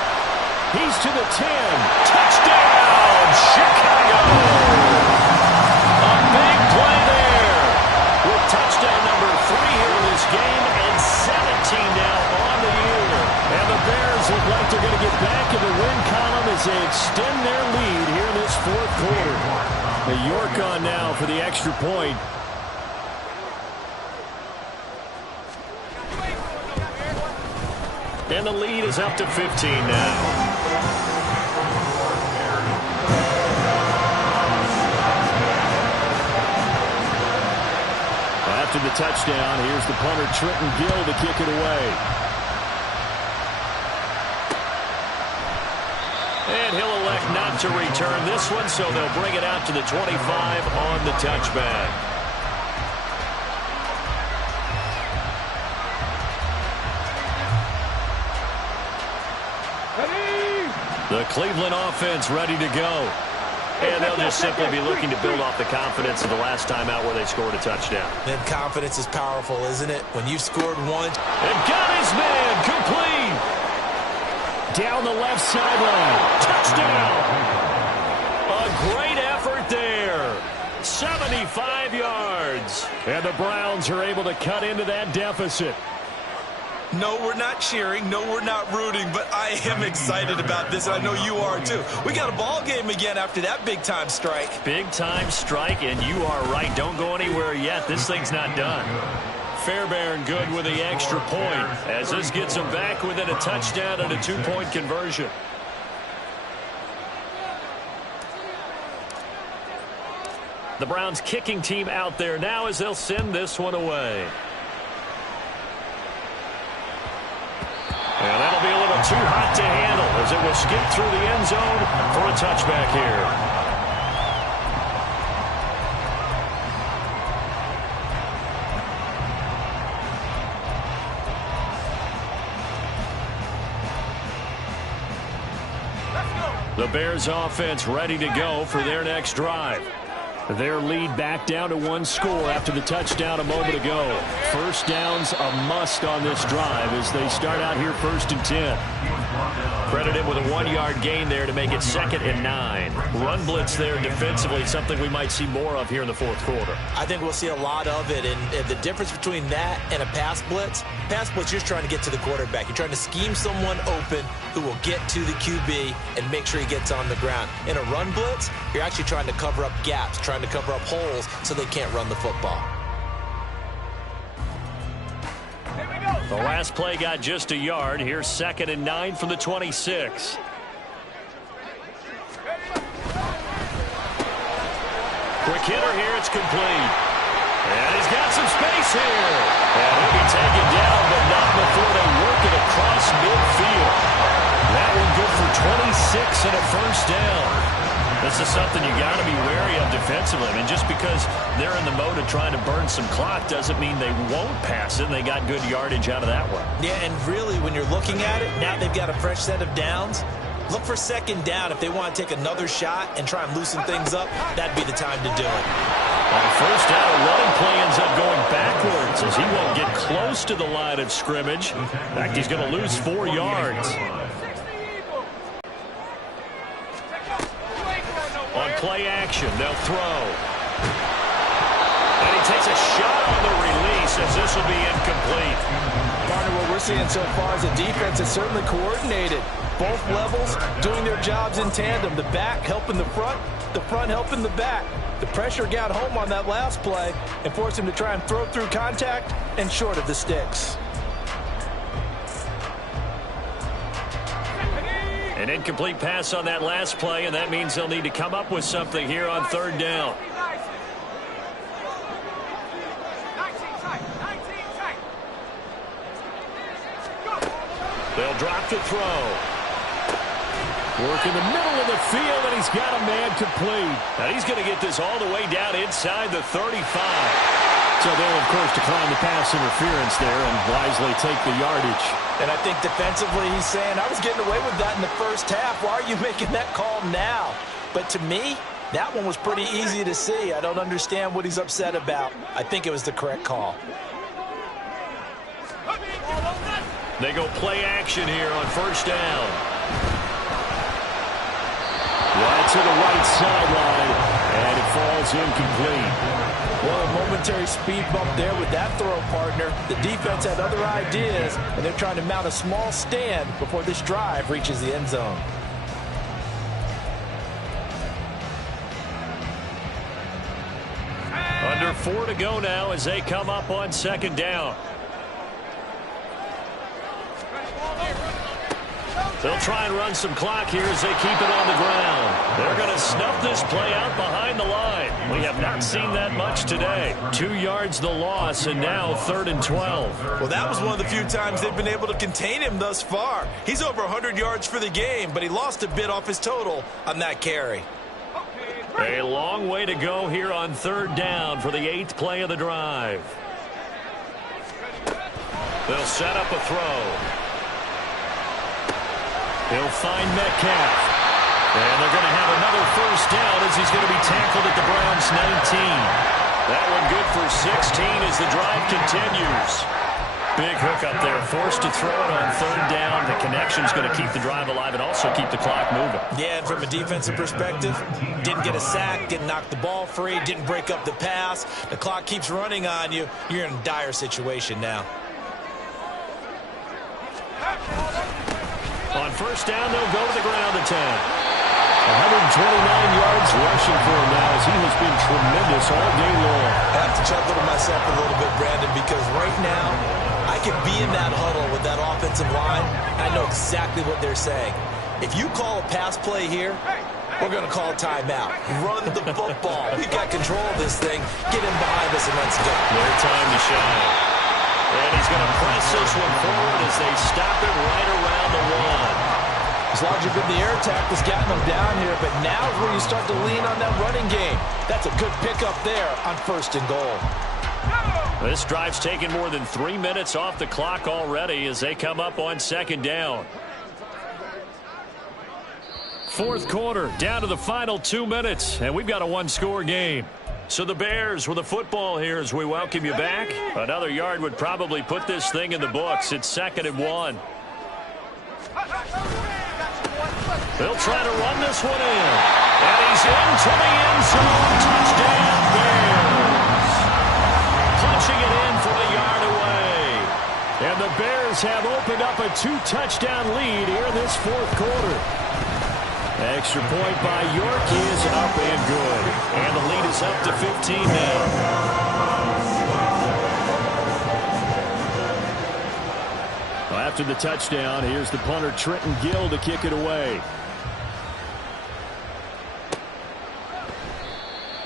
He's to the 10. Touchdown, Chicago. A big play there. With touchdown number 3 here in this game and fourth quarter. The York on now for the extra point. And the lead is up to 15 now. After the touchdown, here's the punter, Trenton Gill, to kick it away. And he'll elect not to return this one, so they'll bring it out to the 25 on the touchback. The Cleveland offense ready to go. And they'll just simply be looking to build off the confidence of the last time out where they scored a touchdown. Then confidence is powerful, isn't it? When you've scored one. And got his man complete. Down the left sideline. Touchdown. A great effort there. 75 yards. And the Browns are able to cut into that deficit. No, we're not cheering. No, we're not rooting. But I am excited about this, and I know you are too. We got a ball game again after that big-time strike. Big-time strike, and you are right. Don't go anywhere yet. This thing's not done. Fairbairn good with the extra point as this gets them back within a touchdown and a two-point conversion. The Browns kicking team out there now as they'll send this one away. And that'll be a little too hot to handle as it will skip through the end zone for a touchback here. The Bears offense ready to go for their next drive. Their lead back down to one score after the touchdown a moment ago. First down's a must on this drive as they start out here 1st and 10. Credited with a 1-yard gain there to make it 2nd and 9. Run blitz there defensively, something we might see more of here in the fourth quarter. I think we'll see a lot of it, and the difference between that and a pass blitz, you're just trying to get to the quarterback. You're trying to scheme someone open who will get to the QB and make sure he gets on the ground. In a run blitz, you're actually trying to cover up gaps, trying to cover up holes so they can't run the football. The last play got just a yard. Here's 2nd and 9 from the 26. Quick hitter here. It's complete. And he's got some space here. And he'll be taken down, but not before they work it across midfield. That one good for 26 and a first down. This is something you got to be wary of defensively. I mean, just because they're in the mode of trying to burn some clock doesn't mean they won't pass it. And they got good yardage out of that one. Yeah, and really, when you're looking at it, now they've got a fresh set of downs. Look for 2nd down. If they want to take another shot and try and loosen things up, that'd be the time to do it. On first down, a running play ends up going backwards as he won't get close to the line of scrimmage. In fact, he's going to lose 4 yards. On play action, they'll throw. And he takes a shot on the release as this will be incomplete. Partner, what we're seeing so far is a defense that's certainly coordinated. Both levels doing their jobs in tandem. The back helping the front helping the back. The pressure got home on that last play and forced him to try and throw through contact and short of the sticks. An incomplete pass on that last play, and that means they'll need to come up with something here on 3rd down. They'll drop to throw. Work in the middle of the field, and he's got a man complete. And he's going to get this all the way down inside the 35. So they'll, of course, decline the pass interference there and wisely take the yardage. And I think defensively he's saying, I was getting away with that in the first half. Why are you making that call now? But to me, that one was pretty easy to see. I don't understand what he's upset about. I think it was the correct call. They go play action here on first down. Right to the right sideline, and it falls incomplete. Well, a momentary speed bump there with that throw, partner. The defense had other ideas, and they're trying to mount a small stand before this drive reaches the end zone. 4 to go now as they come up on second down. They'll try and run some clock here as they keep it on the ground. They're going to snuff this play out behind the line. We have not seen that much today. 2 yards the loss, and now 3rd and 12. Well, that was one of the few times they've been able to contain him thus far. He's over 100 yards for the game, but he lost a bit off his total on that carry. A long way to go here on 3rd down for the 8th play of the drive. They'll set up a throw. He'll find Metcalf. And they're going to have another 1st down as he's going to be tackled at the Browns' 19. That one good for 16 as the drive continues. Big hook up there, forced to throw it on 3rd down. The connection's going to keep the drive alive and also keep the clock moving. Yeah, and from a defensive perspective, didn't get a sack, didn't knock the ball free, didn't break up the pass. The clock keeps running on you. You're in a dire situation now. On 1st down, they'll go to the ground at 10. 129 yards rushing for him now as he has been tremendous all day long. I have to chuckle to myself a little bit, Brandon, because right now I could be in that huddle with that offensive line. I know exactly what they're saying. If you call a pass play here, we're going to call a timeout. Run the football. We've got control of this thing. Get in behind us and let's go. Their time to shine. And he's going to press this one forward as they stop it right around the 1. His logic with the air attack was getting them down here, but now is where you start to lean on that running game. That's a good pickup there on 1st and goal. This drive's taken more than 3 minutes off the clock already as they come up on 2nd down. 4th quarter, down to the final 2 minutes, and we've got a 1-score game. So the Bears with the football here as we welcome you back. Another yard would probably put this thing in the books. It's 2nd and 1. They'll try to run this one in. And he's into the end zone. Touchdown, Bears. Punching it in from a yard away. And the Bears have opened up a 2-touchdown lead here in this 4th quarter. Extra point by York is up and good. And the lead is up to 15 now. Well, after the touchdown, here's the punter Trenton Gill to kick it away.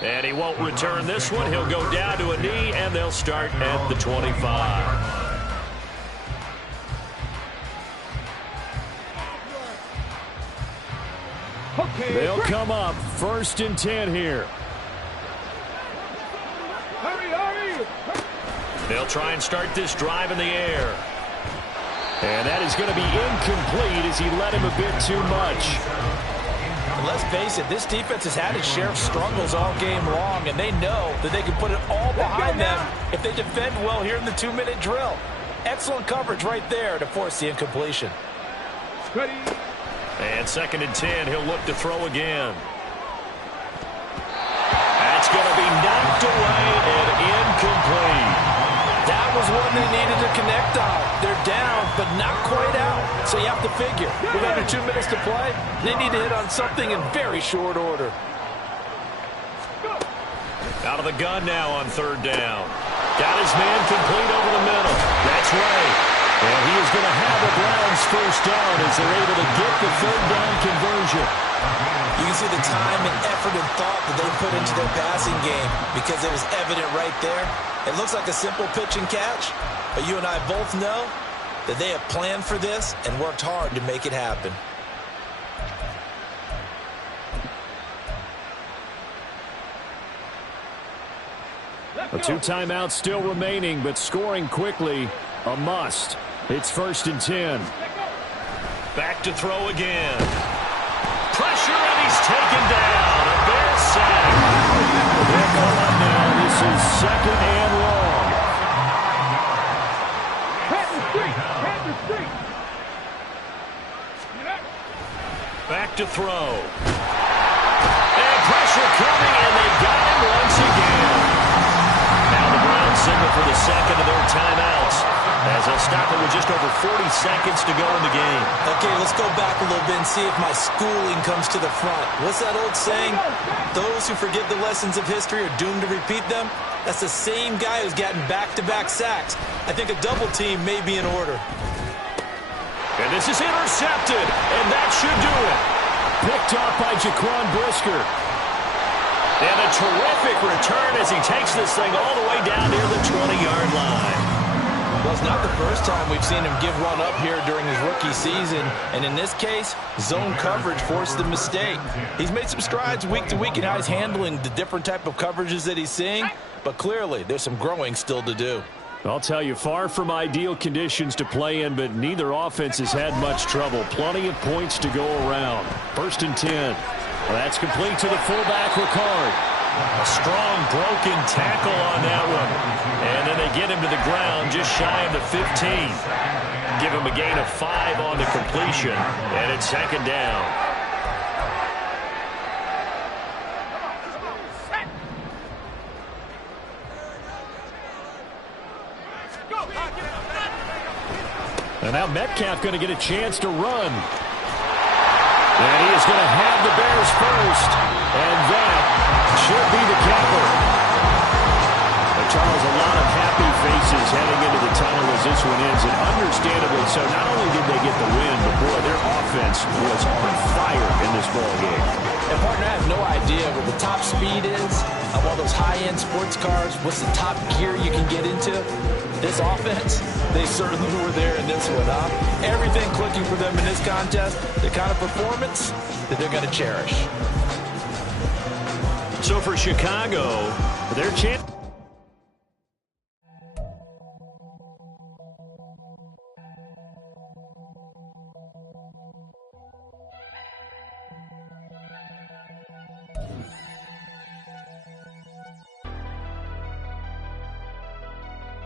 And he won't return this one. He'll go down to a knee, and they'll start at the 25. They'll come up 1st and 10 here. Hurry! They'll try and start this drive in the air. And that is going to be incomplete as he let him a bit too much. And let's face it, this defense has had its share of struggles all game long, and they know that they can put it all behind them if they defend well here in the 2-minute drill. Excellent coverage right there to force the incompletion. Ready. And 2nd and 10, he'll look to throw again. That's going to be knocked away and incomplete. That was one they needed to connect on. They're down, but not quite out. So you have to figure, with under 2 minutes to play, they need to hit on something in very short order. Out of the gun now on 3rd down. Got his man complete over the middle. That's right. And he is going to have the Browns 1st down as they're able to get the 3rd down conversion. You can see the time and effort and thought that they put into their passing game because it was evident right there. It looks like a simple pitch and catch, but you and I both know that they have planned for this and worked hard to make it happen. A 2 timeouts still remaining, but scoring quickly, a must. It's 1st and 10. Back to throw again. Pressure, and he's taken down. A Bear sack. They'll come up now. This is 2nd and long. Back to throw. And pressure coming, and they got him once again. Now the Browns signal for the 2nd of their timeouts. as they'll stop it with just over 40 seconds to go in the game. Okay, let's go back a little bit and see if my schooling comes to the front. What's that old saying? Those who forget the lessons of history are doomed to repeat them. That's the same guy who's gotten back-to-back sacks. I think a double team may be in order. And this is intercepted, and that should do it. Picked off by Jaquan Brisker. And a terrific return as he takes this thing all the way down near the 20-yard line. Well, it's not the first time we've seen him give one up here during his rookie season. And in this case, zone coverage forced the mistake. He's made some strides week to week in how he's handling the different type of coverages that he's seeing. But clearly, there's some growing still to do. I'll tell you, far from ideal conditions to play in, but neither offense has had much trouble. Plenty of points to go around. 1st and 10. Well, that's complete to the fullback, Ricard. A strong broken tackle on that one. And then they get him to the ground just shy of the 15. Give him a gain of 5 on the completion. And it's 2nd down. And now Metcalf going to get a chance to run. And he is going to have the Bears first. And that should be the capper. But Charles, a lot of happy faces heading into the tunnel as this one ends. And understandably so, not only did they get the win, but boy, their offense was on fire in this ball game. And partner, I have no idea what the top speed is on one of those high-end sports cars. What's the top gear you can get into? This offense, they certainly were there in this one, huh? Everything clicking for them in this contest, the kind of performance that they're going to cherish. So for Chicago, their chance.